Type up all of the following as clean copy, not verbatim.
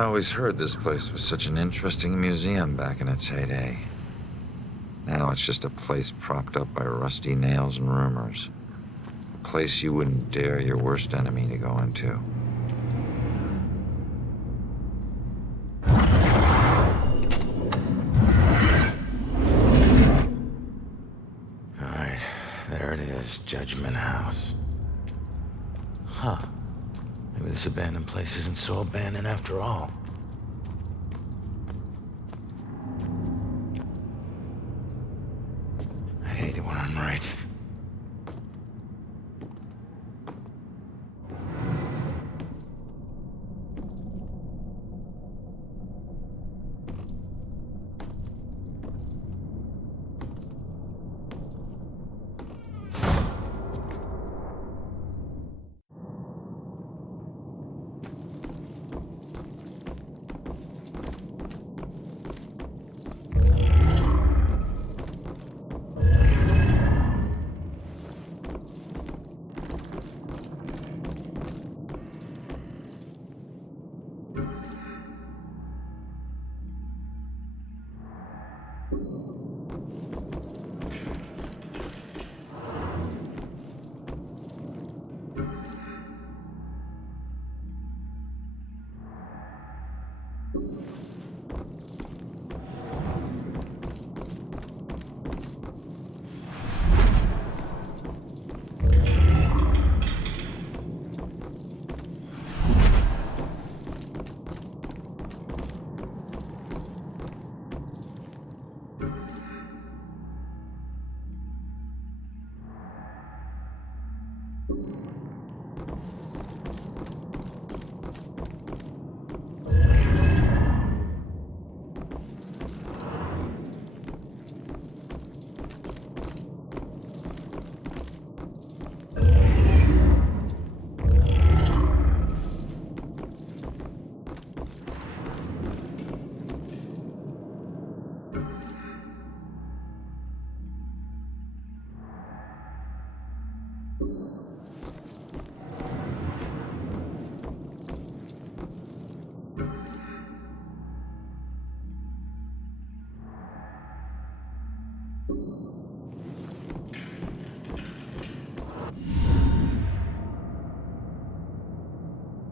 I always heard this place was such an interesting museum back in its heyday. Now it's just a place propped up by rusty nails and rumors. A place you wouldn't dare your worst enemy to go into. Alright, there it is, Judgment House. Huh. Maybe this abandoned place isn't so abandoned after all. I hate it when I'm right.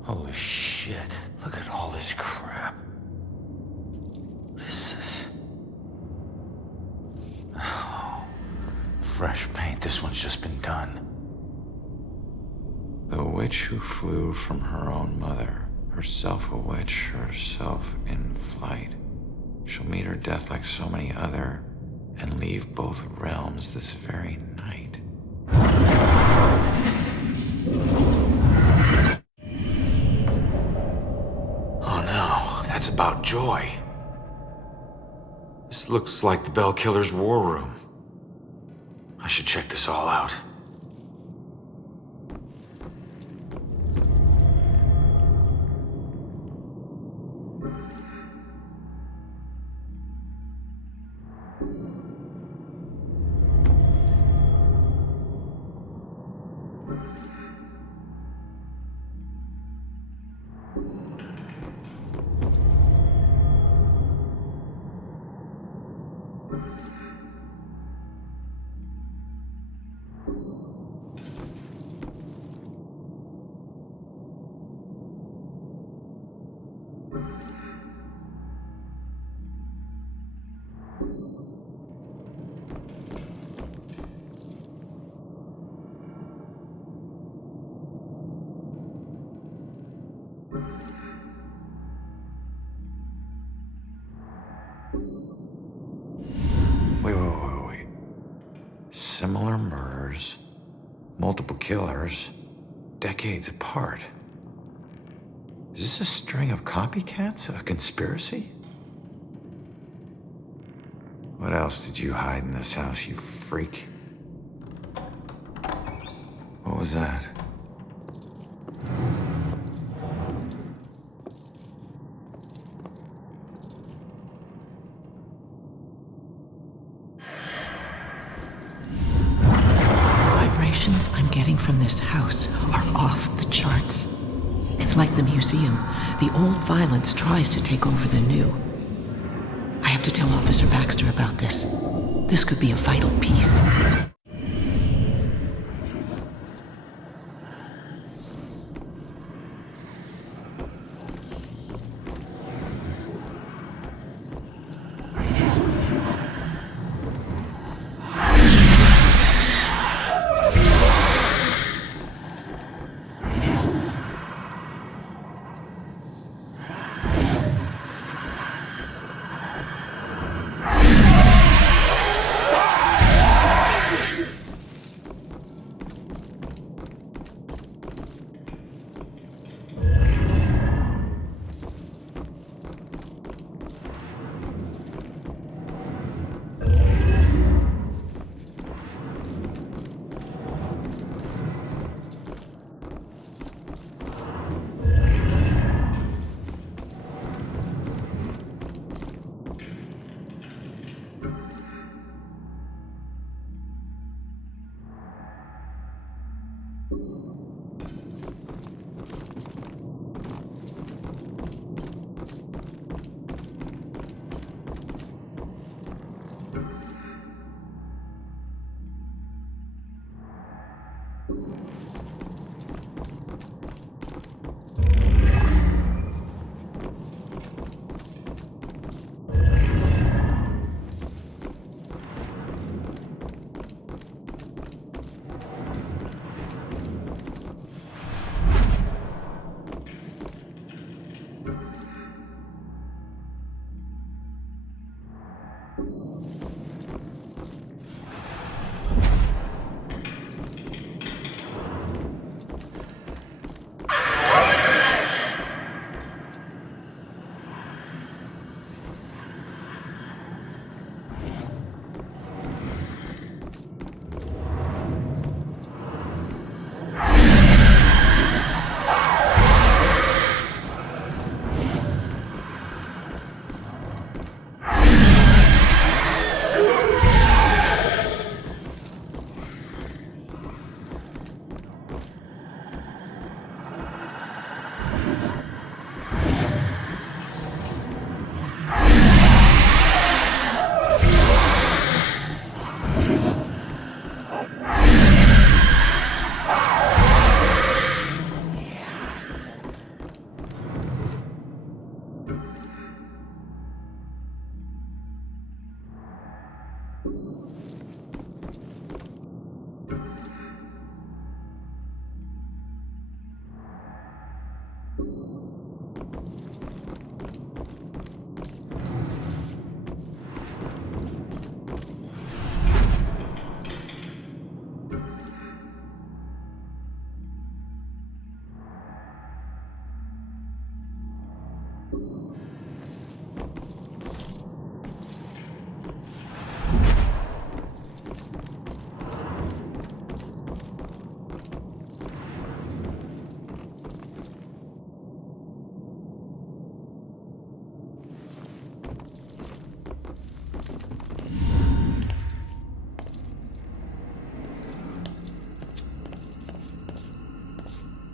Holy shit, look at all this crap. What is this? Oh, fresh paint, this one's just been done. The witch who flew from her own mother, herself a witch, herself in flight. She'll meet her death like so many other, and leave both realms this very night. That's about Joy. This looks like the Bell Killer's war room. I should check this all out. Wait. Similar murders, multiple killers, decades apart. Is this a string of copycats? A conspiracy? What else did you hide in this house, you freak? What was that? The vibrations I'm getting from this house are off the charts. It's like the museum. The old violence tries to take over the new. I have to tell Officer Baxter about this. This could be a vital piece.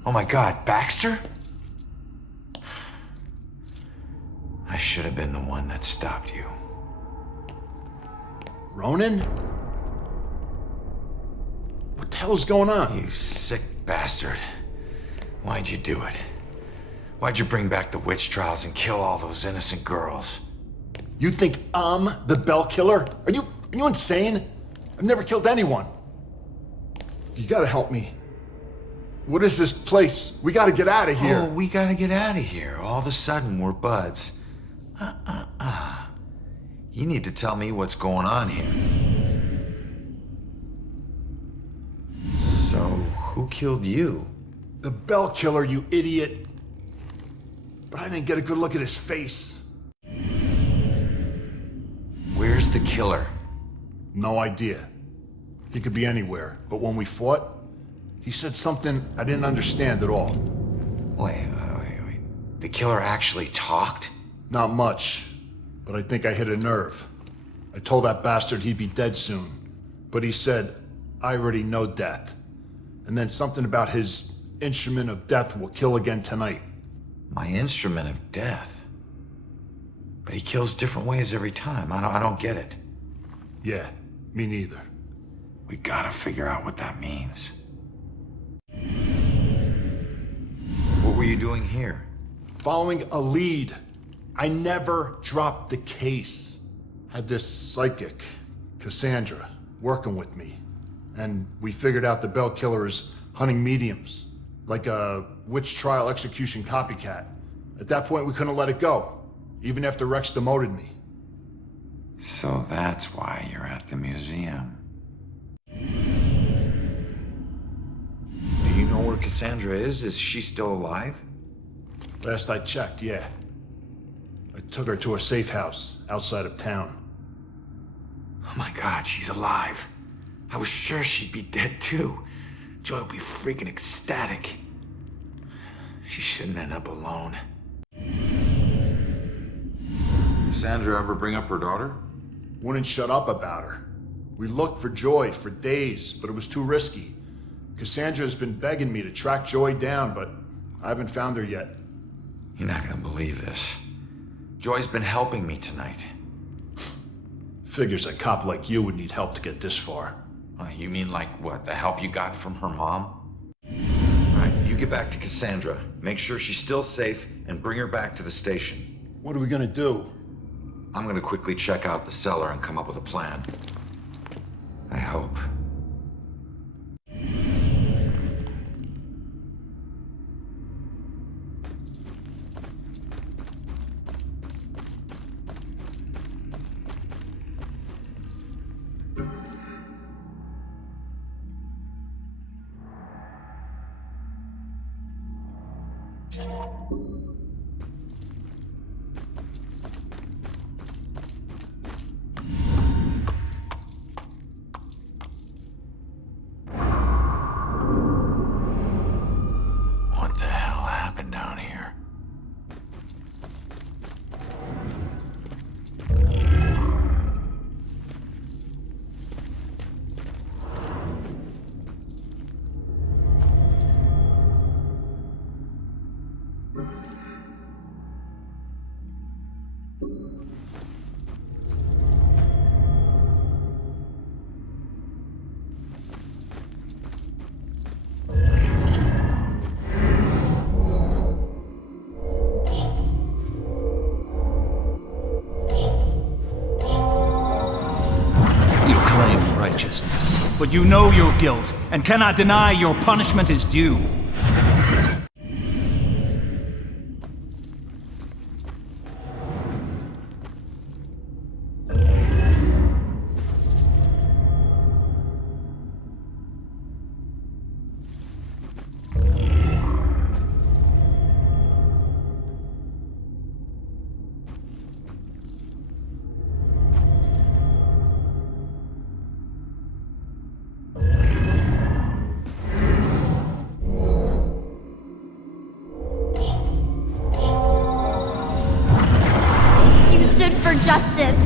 Oh my God, Baxter? I should have been the one that stopped you. Ronan? What the hell's going on? You sick bastard. Why'd you do it? Why'd you bring back the witch trials and kill all those innocent girls? You think I'm the Bell Killer? Are you insane? I've never killed anyone. You gotta help me. What is this place? We gotta get out of here. Oh, we gotta get out of here. All of a sudden, we're buds. You need to tell me what's going on here. So, who killed you? The Bell Killer, you idiot. But I didn't get a good look at his face. Where's the killer? No idea. He could be anywhere. But when we fought, he said something I didn't understand at all. Wait. The killer actually talked? Not much, but I think I hit a nerve. I told that bastard he'd be dead soon, but he said, I already know death. And then something about his instrument of death will kill again tonight. My instrument of death? But he kills different ways every time. I don't get it. Yeah, me neither. We gotta figure out what that means. What were you doing here? Following a lead. I never dropped the case. Had this psychic, Cassandra, working with me. And we figured out the Bell Killer is hunting mediums. Like a witch trial execution copycat. At that point, we couldn't let it go. Even after Rex demoted me. So that's why you're at the museum. Do you know where Cassandra is? Is she still alive? Last I checked, yeah. I took her to a safe house outside of town. Oh my God, she's alive. I was sure she'd be dead too. Joy would be freaking ecstatic. She shouldn't end up alone. Cassandra ever bring up her daughter? Wouldn't shut up about her. We looked for Joy for days, but it was too risky. Cassandra's been begging me to track Joy down, but I haven't found her yet. You're not gonna believe this. Joy's been helping me tonight. Figures a cop like you would need help to get this far. You mean like what? The help you got from her mom? Alright, you get back to Cassandra. Make sure she's still safe and bring her back to the station. What are we gonna do? I'm gonna quickly check out the cellar and come up with a plan. I hope. What the hell happened down here? You claim righteousness, but you know your guilt and cannot deny your punishment is due. For justice.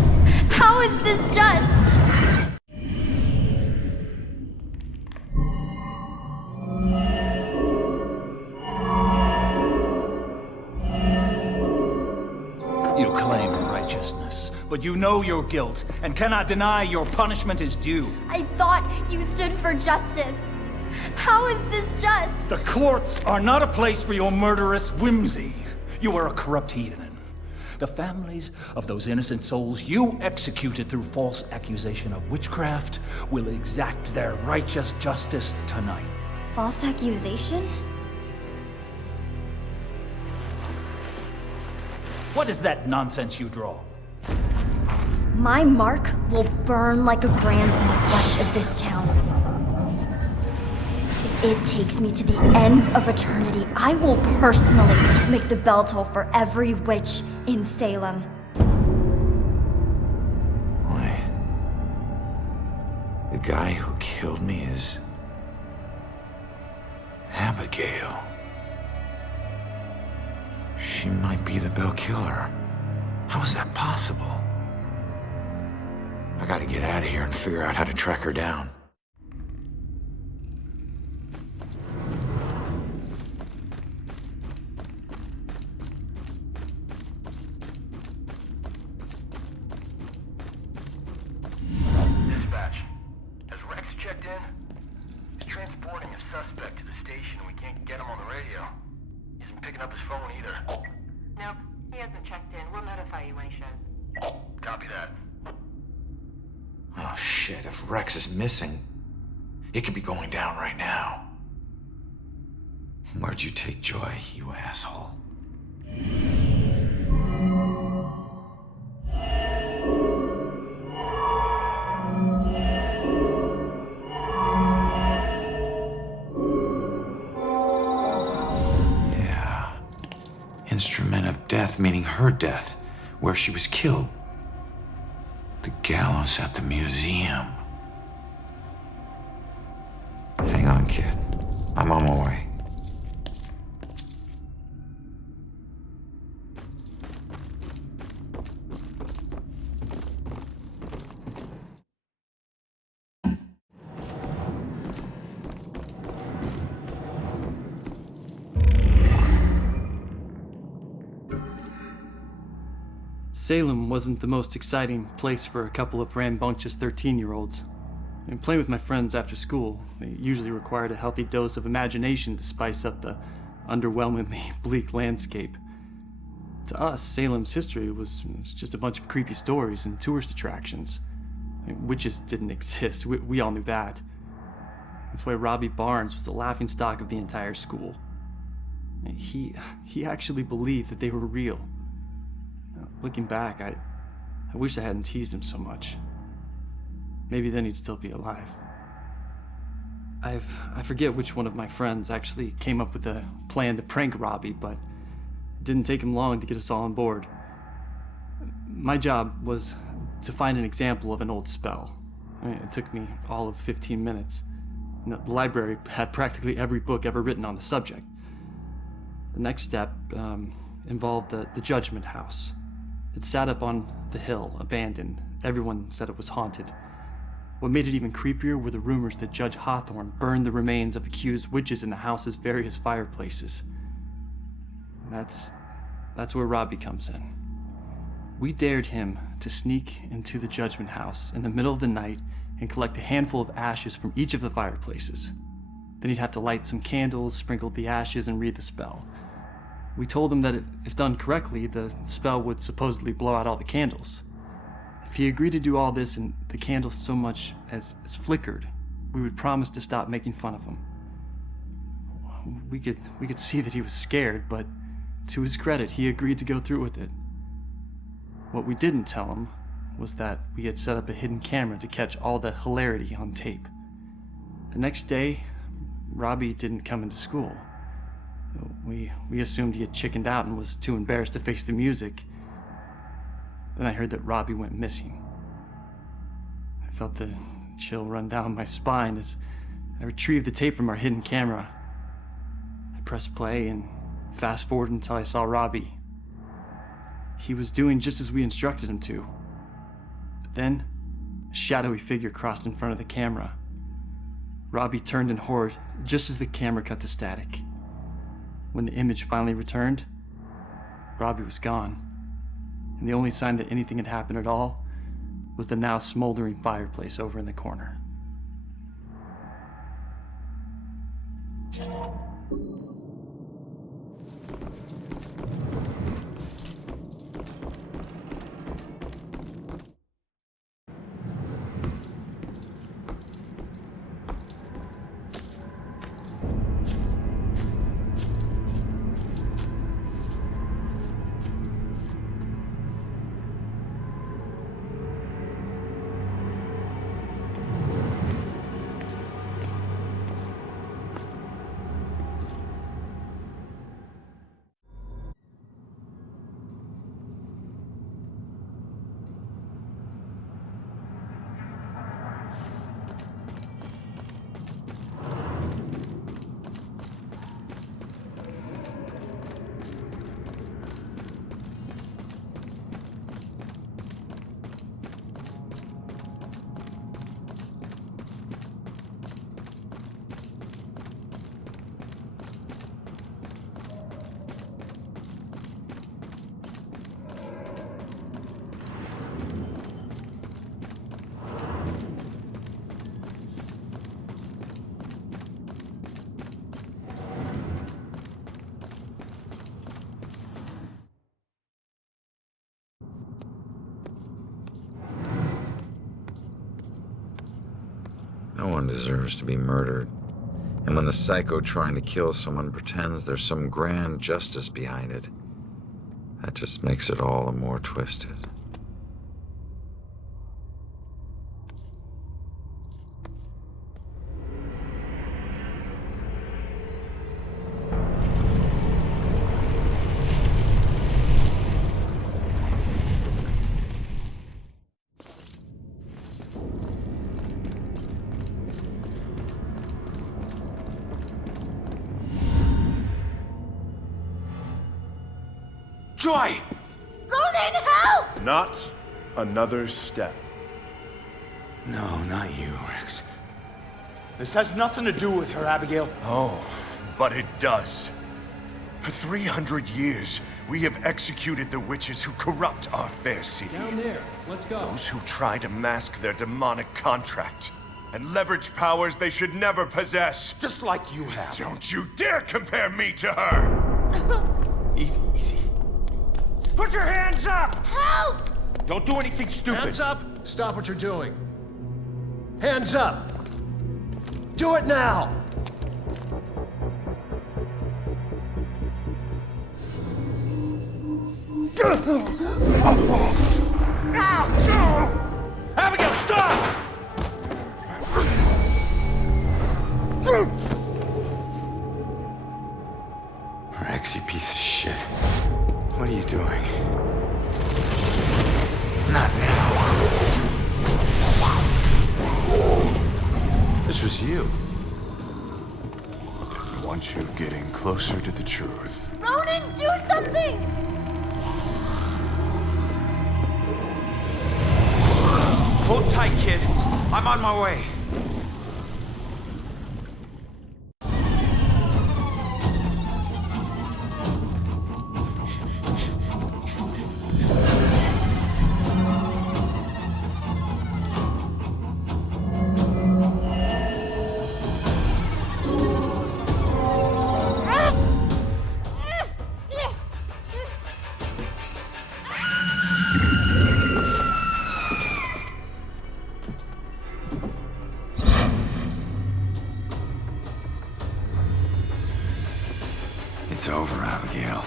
How is this just? You claim righteousness, but you know your guilt and cannot deny your punishment is due. I thought you stood for justice. How is this just? The courts are not a place for your murderous whimsy. You are a corrupt heathen. The families of those innocent souls you executed through false accusation of witchcraft will exact their righteous justice tonight. False accusation? What is that nonsense you draw? My mark will burn like a brand in the flesh of this town. If it takes me to the ends of eternity, I will personally make the bell toll for every witch in Salem. Wait. The guy who killed me is Abigail. She might be the Bell Killer. How is that possible? I gotta get out of here and figure out how to track her down. suspect to the station. We can't get him on the radio. He isn't picking up his phone either. Nope, he hasn't checked in. We'll notify you when he shows. Copy that. Oh shit, if Rex is missing, it could be going down right now. Where'd you take Joy, you asshole? Yeah. Instrument of death, meaning her death, where she was killed. The gallows at the museum. Hang on, kid. I'm on my way. Salem wasn't the most exciting place for a couple of rambunctious 13-year-olds. And playing with my friends after school, they usually required a healthy dose of imagination to spice up the underwhelmingly bleak landscape. To us, Salem's history was just a bunch of creepy stories and tourist attractions. Witches didn't exist, we all knew that. That's why Robbie Barnes was the laughingstock of the entire school. He actually believed that they were real. Looking back, I wish I hadn't teased him so much. Maybe then he'd still be alive. I forget which one of my friends actually came up with a plan to prank Robbie, but it didn't take him long to get us all on board. My job was to find an example of an old spell. It took me all of 15 minutes. And the library had practically every book ever written on the subject. The next step involved the Judgment House. It sat up on the hill, abandoned. Everyone said it was haunted. What made it even creepier were the rumors that Judge Hawthorne burned the remains of accused witches in the house's various fireplaces. That's where Robbie comes in. We dared him to sneak into the Judgment House in the middle of the night and collect a handful of ashes from each of the fireplaces. Then he'd have to light some candles, sprinkle the ashes, and read the spell. We told him that if done correctly, the spell would supposedly blow out all the candles. If he agreed to do all this and the candles so much as flickered, we would promise to stop making fun of him. We could see that he was scared, but to his credit, he agreed to go through with it. What we didn't tell him was that we had set up a hidden camera to catch all the hilarity on tape. The next day, Robbie didn't come into school. We assumed he had chickened out and was too embarrassed to face the music. Then I heard that Robbie went missing. I felt the chill run down my spine as I retrieved the tape from our hidden camera. I pressed play and fast forward until I saw Robbie. He was doing just as we instructed him to. But then, a shadowy figure crossed in front of the camera. Robbie turned in horror just as the camera cut to static. When the image finally returned, Robbie was gone. And the only sign that anything had happened at all was the now smoldering fireplace over in the corner. one deserves to be murdered. And when the psycho trying to kill someone pretends there's some grand justice behind it, that just makes it all the more twisted. Joy! Ronan, help! Not another step. No, not you, Rex. This has nothing to do with her, Abigail. Oh, but it does. For 300 years, we have executed the witches who corrupt our fair city. Down there. Let's go. Those who try to mask their demonic contract and leverage powers they should never possess. Just like you have. Don't you dare compare me to her! Easy, easy. Put your hands up! Help! Don't do anything stupid. Hands up! Stop what you're doing. Hands up! Do it now! Abigail, stop! Rex, you piece of shit. What are you doing? Not now. This was you. I want you getting closer to the truth. Ronan, do something! Hold tight, kid. I'm on my way. It's over, Abigail.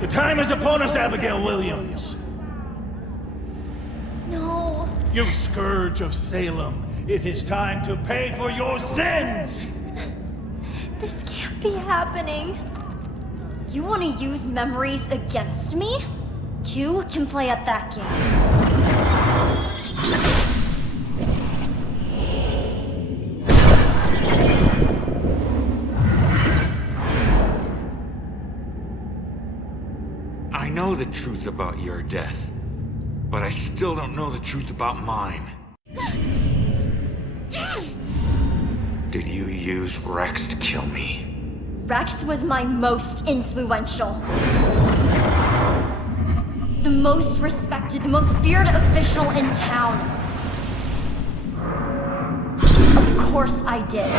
The time is upon us, Abigail Williams. No. You scourge of Salem, it is time to pay for your sins! This can't be happening. You want to use memories against me? Two can play at that game. I know the truth about your death, but I still don't know the truth about mine. Did you use Rex to kill me? Rex was my most influential. The most respected, the most feared official in town. Of course I did.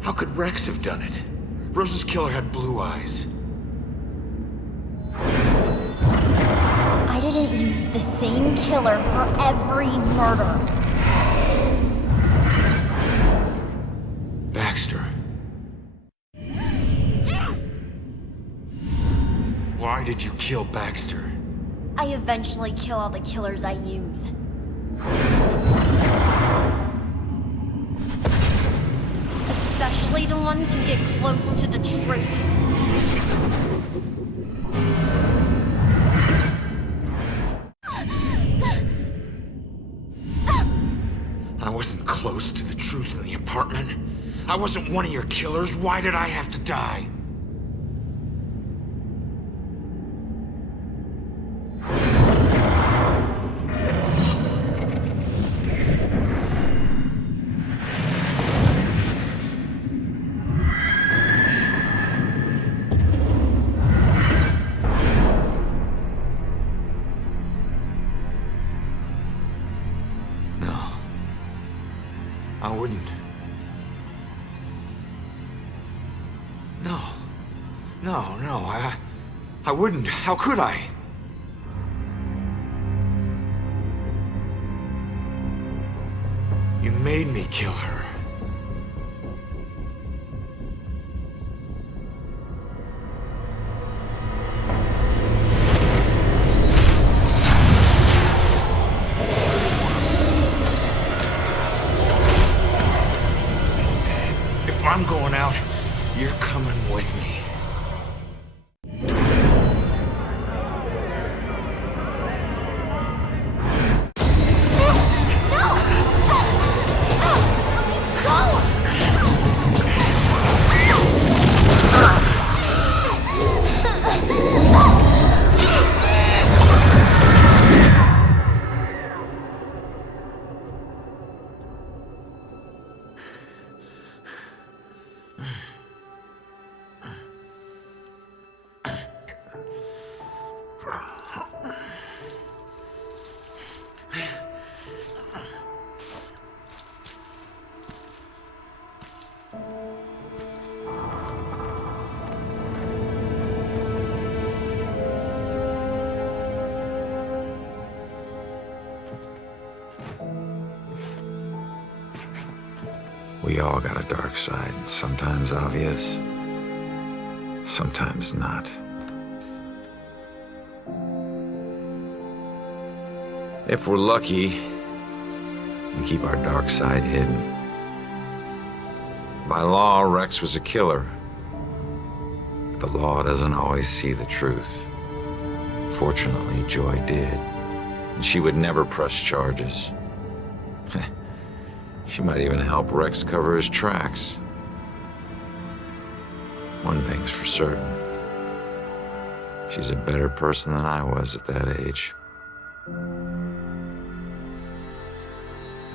How could Rex have done it? Rose's killer had blue eyes. I didn't use the same killer for every murder. Baxter. Why did you kill Baxter? I eventually kill all the killers I use. Especially the ones who get close to the truth. I wasn't close to the truth in the apartment. I wasn't one of your killers. Why did I have to die? I wouldn't. No. No, I wouldn't. How could I? You made me kill her. If I'm going out, you're coming with me. We all got a dark side, sometimes obvious, sometimes not. If we're lucky, we keep our dark side hidden. By law, Rex was a killer. But the law doesn't always see the truth. Fortunately, Joy did. And she would never press charges. She might even help Rex cover his tracks. One thing's for certain. She's a better person than I was at that age.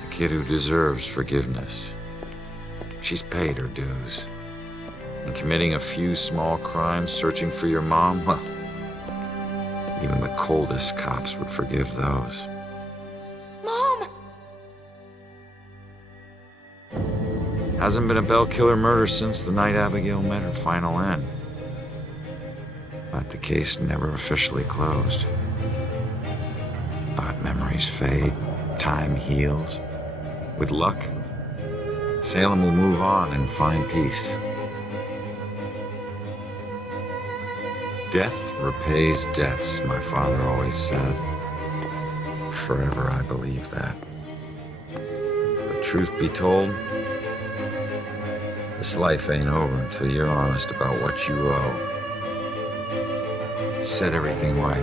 A kid who deserves forgiveness. She's paid her dues. And committing a few small crimes, searching for your mom, well, even the coldest cops would forgive those. Hasn't been a Bell Killer murder since the night Abigail met her final end. But the case never officially closed. But memories fade, time heals. With luck, Salem will move on and find peace. Death repays debts, my father always said. Forever I believe that. But truth be told, this life ain't over until you're honest about what you owe. Set everything right.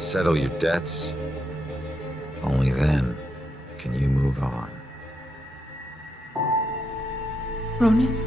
Settle your debts. Only then can you move on. Ronan?